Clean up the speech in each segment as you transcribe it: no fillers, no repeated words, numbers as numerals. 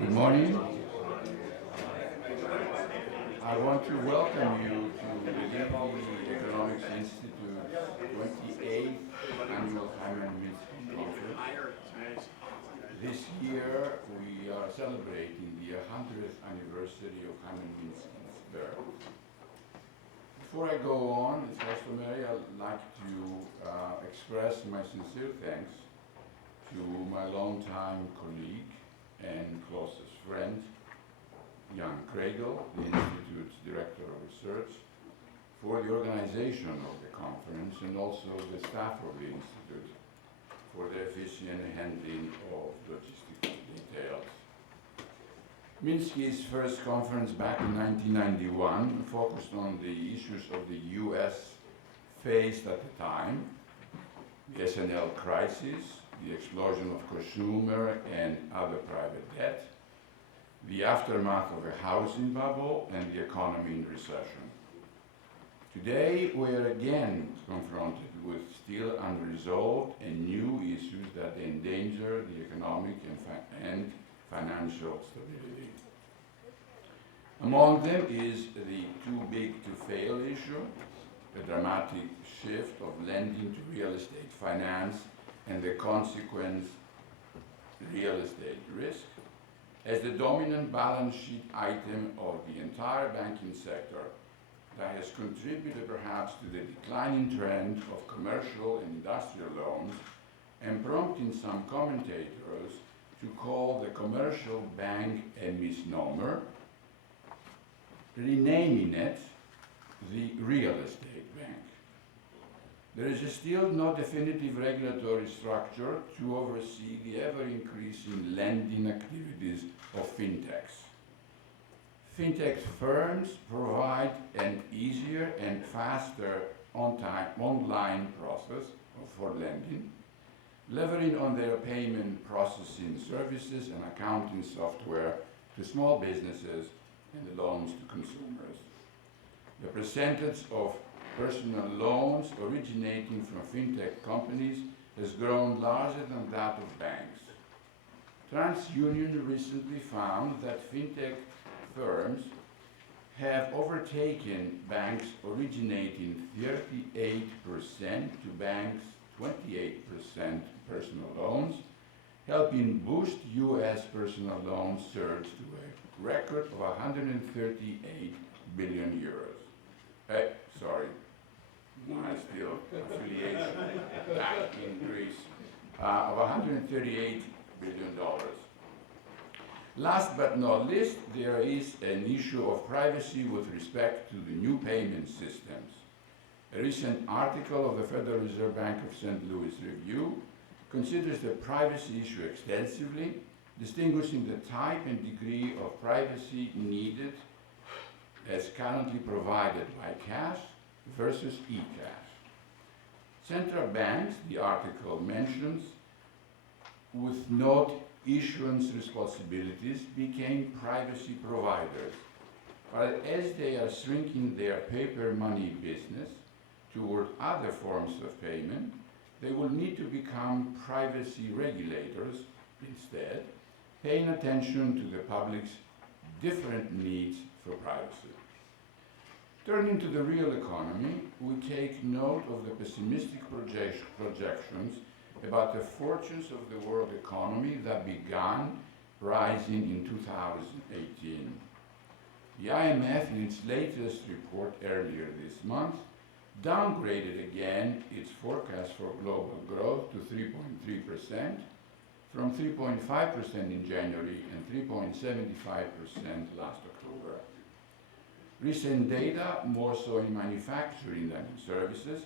Good morning. I want to welcome you to the Levy Economics Institute 28th Annual Hyman Minsky Conference. This year we are celebrating the 100th anniversary of Hyman Minsky's birth. Before I go on, as customary, I'd like to express my sincere thanks to my longtime colleague and closest friend, Jan Kregel, the Institute's Director of Research, for the organization of the conference and also the staff of the Institute for their efficient handling of logistical details. Minsky's first conference back in 1991 focused on the issues of the US faced at the time, the S&L crisis, the explosion of consumer and other private debt, the aftermath of a housing bubble, and the economy in recession. Today, we are again confronted with still unresolved and new issues that endanger the economic and financial stability. Among them is the too big to fail issue, the dramatic shift of lending to real estate finance and the consequent real estate risk as the dominant balance sheet item of the entire banking sector that has contributed perhaps to the declining trend of commercial and industrial loans and prompting some commentators to call the commercial bank a misnomer, renaming it the real estate bank. There is still no definitive regulatory structure to oversee the ever-increasing lending activities of fintechs. Fintech firms provide an easier and faster online process for lending, leveraging on their payment processing services and accounting software to small businesses and loans to consumers. The percentage of personal loans originating from fintech companies has grown larger than that of banks. TransUnion recently found that fintech firms have overtaken banks originating 38% to banks' 28% personal loans, helping boost U.S. personal loans surge to a record of 138 billion euros. Still affiliation back in Greece of $138 billion. Last but not least, there is an issue of privacy with respect to the new payment systems. A recent article of the Federal Reserve Bank of St. Louis Review considers the privacy issue extensively, distinguishing the type and degree of privacy needed as currently provided by cash versus e-cash. Central banks, the article mentions, with note issuance responsibilities became privacy providers, while as they are shrinking their paper money business toward other forms of payment, they will need to become privacy regulators instead, paying attention to the public's different needs for privacy. Turning to the real economy, we take note of the pessimistic projections about the fortunes of the world economy that began rising in 2018. The IMF, in its latest report earlier this month, downgraded again its forecast for global growth to 3.3% from 3.5% in January and 3.75% last October. Recent data, more so in manufacturing than in services,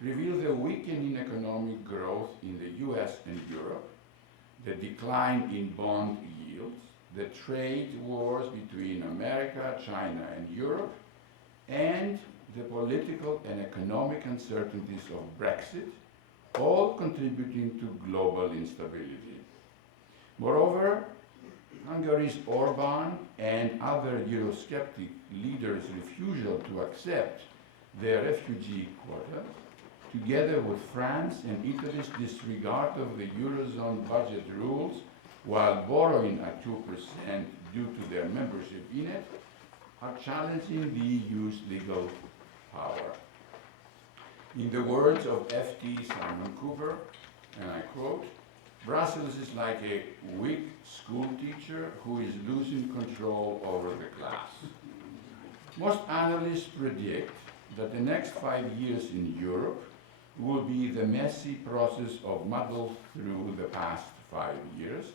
reveal the weakening economic growth in the US and Europe, the decline in bond yields, the trade wars between America, China, and Europe, and the political and economic uncertainties of Brexit, all contributing to global instability. Moreover, Hungary's Orban and other Eurosceptic leaders' refusal to accept their refugee quota, together with France and Italy's disregard of the Eurozone budget rules, while borrowing at 2% due to their membership in it, are challenging the EU's legal power. In the words of F.T. Simon Cooper, and I quote, "Brussels is like a weak school teacher who is losing control over the class." Most analysts predict that the next 5 years in Europe will be the messy process of muddle through the past 5 years,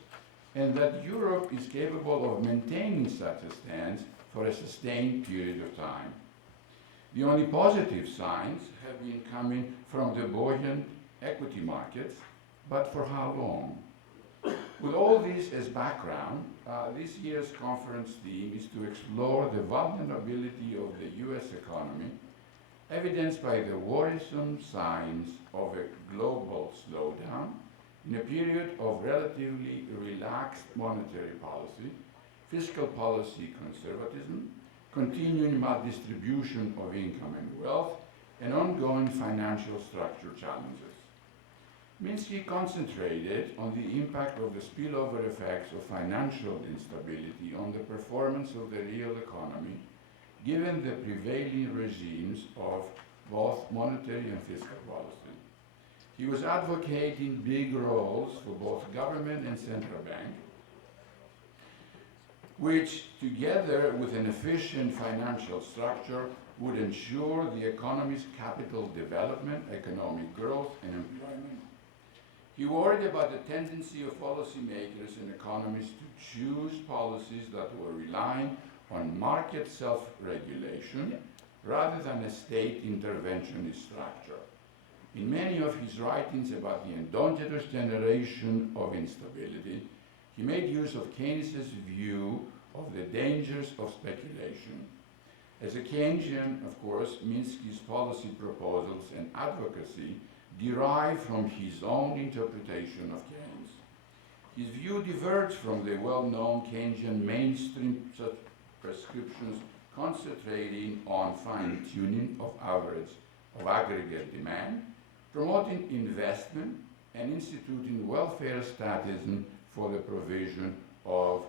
and that Europe is capable of maintaining such a stance for a sustained period of time. The only positive signs have been coming from the buoyant equity markets, but for how long? With all this as background, this year's conference theme is to explore the vulnerability of the US economy, evidenced by the worrisome signs of a global slowdown in a period of relatively relaxed monetary policy, fiscal policy conservatism, continuing maldistribution of income and wealth, and ongoing financial structure challenges. Minsky concentrated on the impact of the spillover effects of financial instability on the performance of the real economy, given the prevailing regimes of both monetary and fiscal policy. He was advocating big roles for both government and central bank, which, together with an efficient financial structure, would ensure the economy's capital development, economic growth, and employment. He worried about the tendency of policymakers and economists to choose policies that were relying on market self-regulation rather than a state interventionist structure. In many of his writings about the endogenous generation of instability, he made use of Keynes's view of the dangers of speculation. As a Keynesian, of course, Minsky's policy proposals and advocacy derive from his own interpretation of Keynes. His view diverged from the well-known Keynesian mainstream prescriptions concentrating on fine-tuning of aggregate demand, promoting investment, and instituting welfare statism for the provision of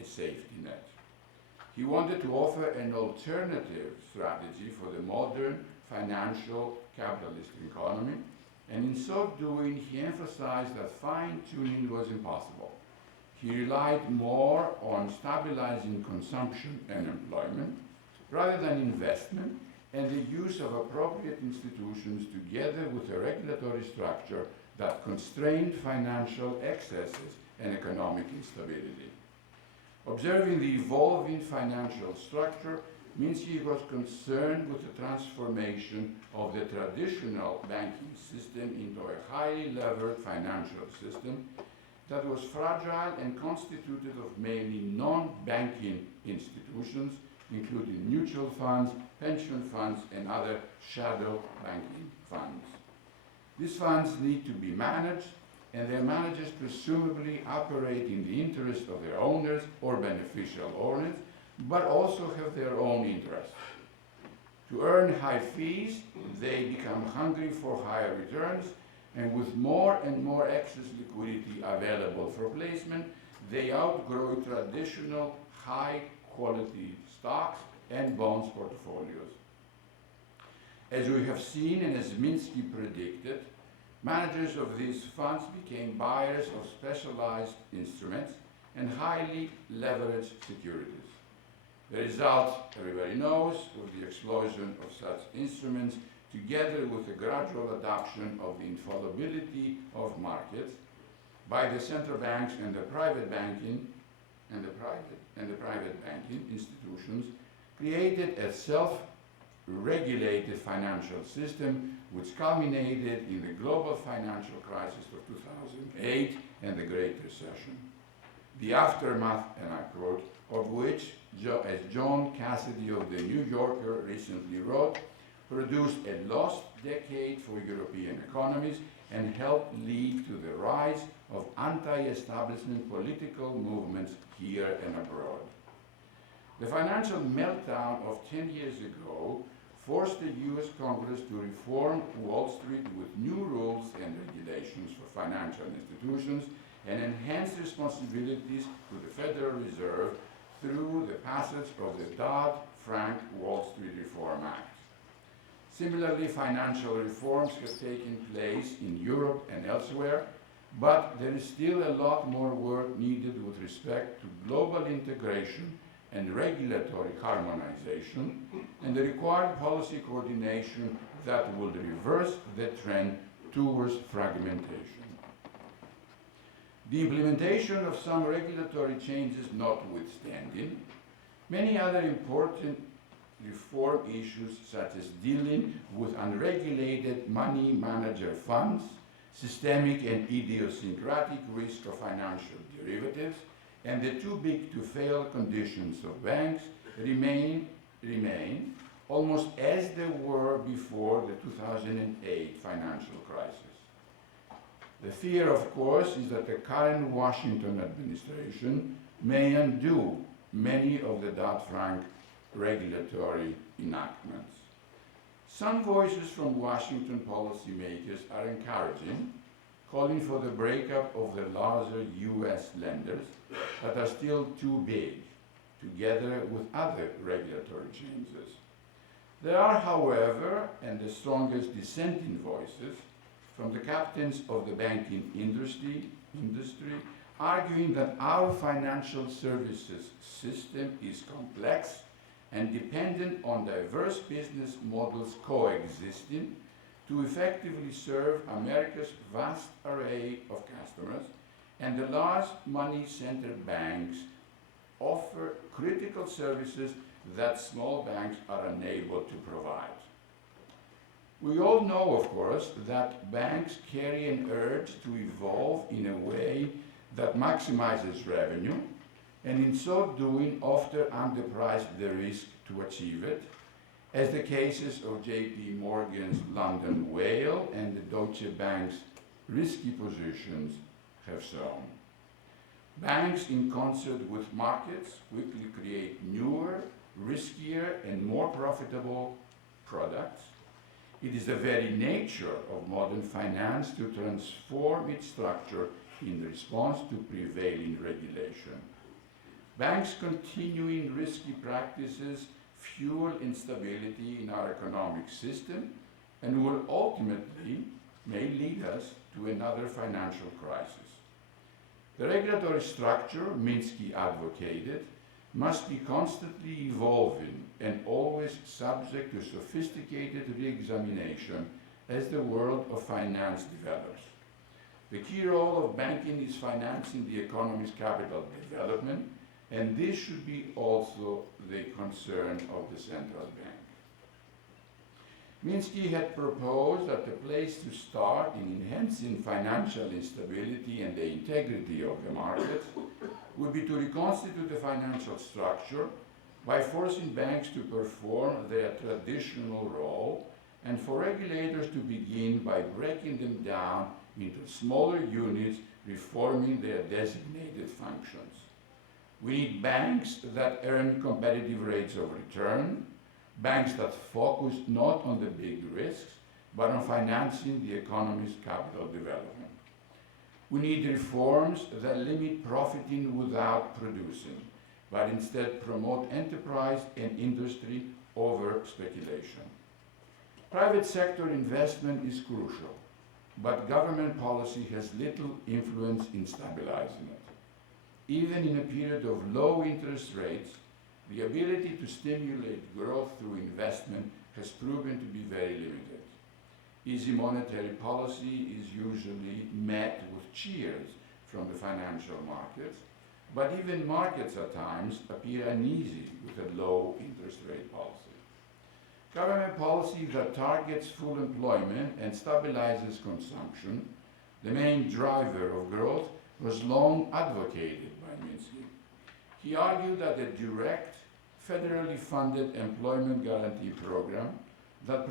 a safety net. He wanted to offer an alternative strategy for the modern financial capitalist economy, and in so doing, he emphasized that fine-tuning was impossible. He relied more on stabilizing consumption and employment rather than investment and the use of appropriate institutions together with a regulatory structure that constrained financial excesses and economic instability. Observing the evolving financial structure, Minsky was concerned with the transformation of the traditional banking system into a highly levered financial system that was fragile and constituted of mainly non-banking institutions, including mutual funds, pension funds, and other shadow banking funds. These funds need to be managed, and their managers presumably operate in the interest of their owners or beneficial owners, but also have their own interests. To earn high fees, they become hungry for higher returns, and with more and more excess liquidity available for placement, they outgrow traditional high-quality stocks and bonds portfolios. As we have seen and as Minsky predicted, managers of these funds became buyers of specialized instruments and highly leveraged securities. The result, everybody knows, was the explosion of such instruments, together with the gradual adoption of the infallibility of markets by the central banks and the private banking institutions, created a self-regulated financial system which culminated in the global financial crisis of 2008 and the Great Recession. The aftermath, and I quote, of which, as John Cassidy of the New Yorker recently wrote, produced a lost decade for European economies and helped lead to the rise of anti-establishment political movements here and abroad. The financial meltdown of 10 years ago forced the US Congress to reform Wall Street with new rules and regulations for financial institutions and enhanced responsibilities to the Federal Reserve through the passage of the Dodd-Frank Wall Street Reform Act. Similarly, financial reforms have taken place in Europe and elsewhere, but there is still a lot more work needed with respect to global integration and regulatory harmonization, and the required policy coordination that will reverse the trend towards fragmentation. The implementation of some regulatory changes notwithstanding, many other important reform issues such as dealing with unregulated money manager funds, systemic and idiosyncratic risk of financial derivatives, and the too big to fail conditions of banks remain almost as they were before the 2008 financial crisis. The fear, of course, is that the current Washington administration may undo many of the Dodd-Frank regulatory enactments. Some voices from Washington policymakers are encouraging, calling for the breakup of the larger US lenders that are still too big, together with other regulatory changes. There are, however, and the strongest dissenting voices from the captains of the banking industry, arguing that our financial services system is complex and dependent on diverse business models coexisting to effectively serve America's vast array of customers, and the large money-centered banks offer critical services that small banks are unable to provide. We all know, of course, that banks carry an urge to evolve in a way that maximizes revenue, and in so doing often underprice the risk to achieve it, as the cases of JP Morgan's London Whale and the Deutsche Bank's risky positions have shown. Banks, in concert with markets, quickly create newer, riskier, and more profitable products. It is the very nature of modern finance to transform its structure in response to prevailing regulation. Banks' continuing risky practices fuel instability in our economic system and will ultimately may lead us to another financial crisis. The regulatory structure Minsky advocated must be constantly evolving and always subject to sophisticated re-examination as the world of finance develops. The key role of banking is financing the economy's capital development, and this should be also the concern of the central bank. Minsky had proposed that the place to start in enhancing financial instability and the integrity of the markets would be to reconstitute the financial structure by forcing banks to perform their traditional role, and for regulators to begin by breaking them down into smaller units, reforming their designated functions. We need banks that earn competitive rates of return, banks that focus not on the big risks, but on financing the economy's capital development. We need reforms that limit profiting without producing, but instead promote enterprise and industry over speculation. Private sector investment is crucial, but government policy has little influence in stabilizing it. Even in a period of low interest rates, the ability to stimulate growth through investment has proven to be very limited. Easy monetary policy is usually met with cheers from the financial markets, but even markets at times appear uneasy with a low interest rate policy. Government policy that targets full employment and stabilizes consumption, the main driver of growth, was long advocated by Minsky. He argued that a direct, federally funded employment guarantee program that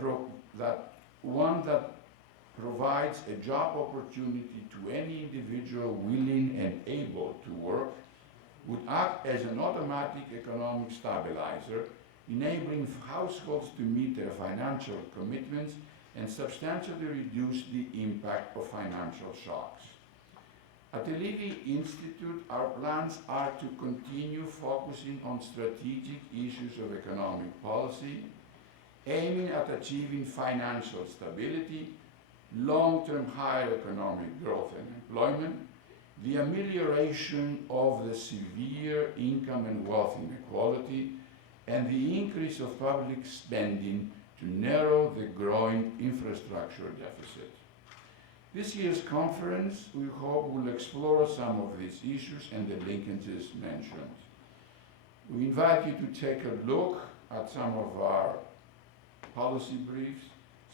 provides a job opportunity to any individual willing and able to work would act as an automatic economic stabilizer, enabling households to meet their financial commitments and substantially reduce the impact of financial shocks. At the Levy Institute, our plans are to continue focusing on strategic issues of economic policy, aiming at achieving financial stability, long-term higher economic growth and employment, the amelioration of the severe income and wealth inequality, and the increase of public spending to narrow the growing infrastructure deficit. This year's conference, we hope, will explore some of these issues and the linkages mentioned. We invite you to take a look at some of our policy briefs,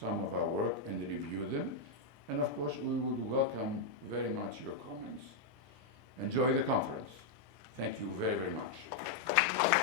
some of our work, and review them. And of course, we would welcome very much your comments. Enjoy the conference. Thank you very, very much.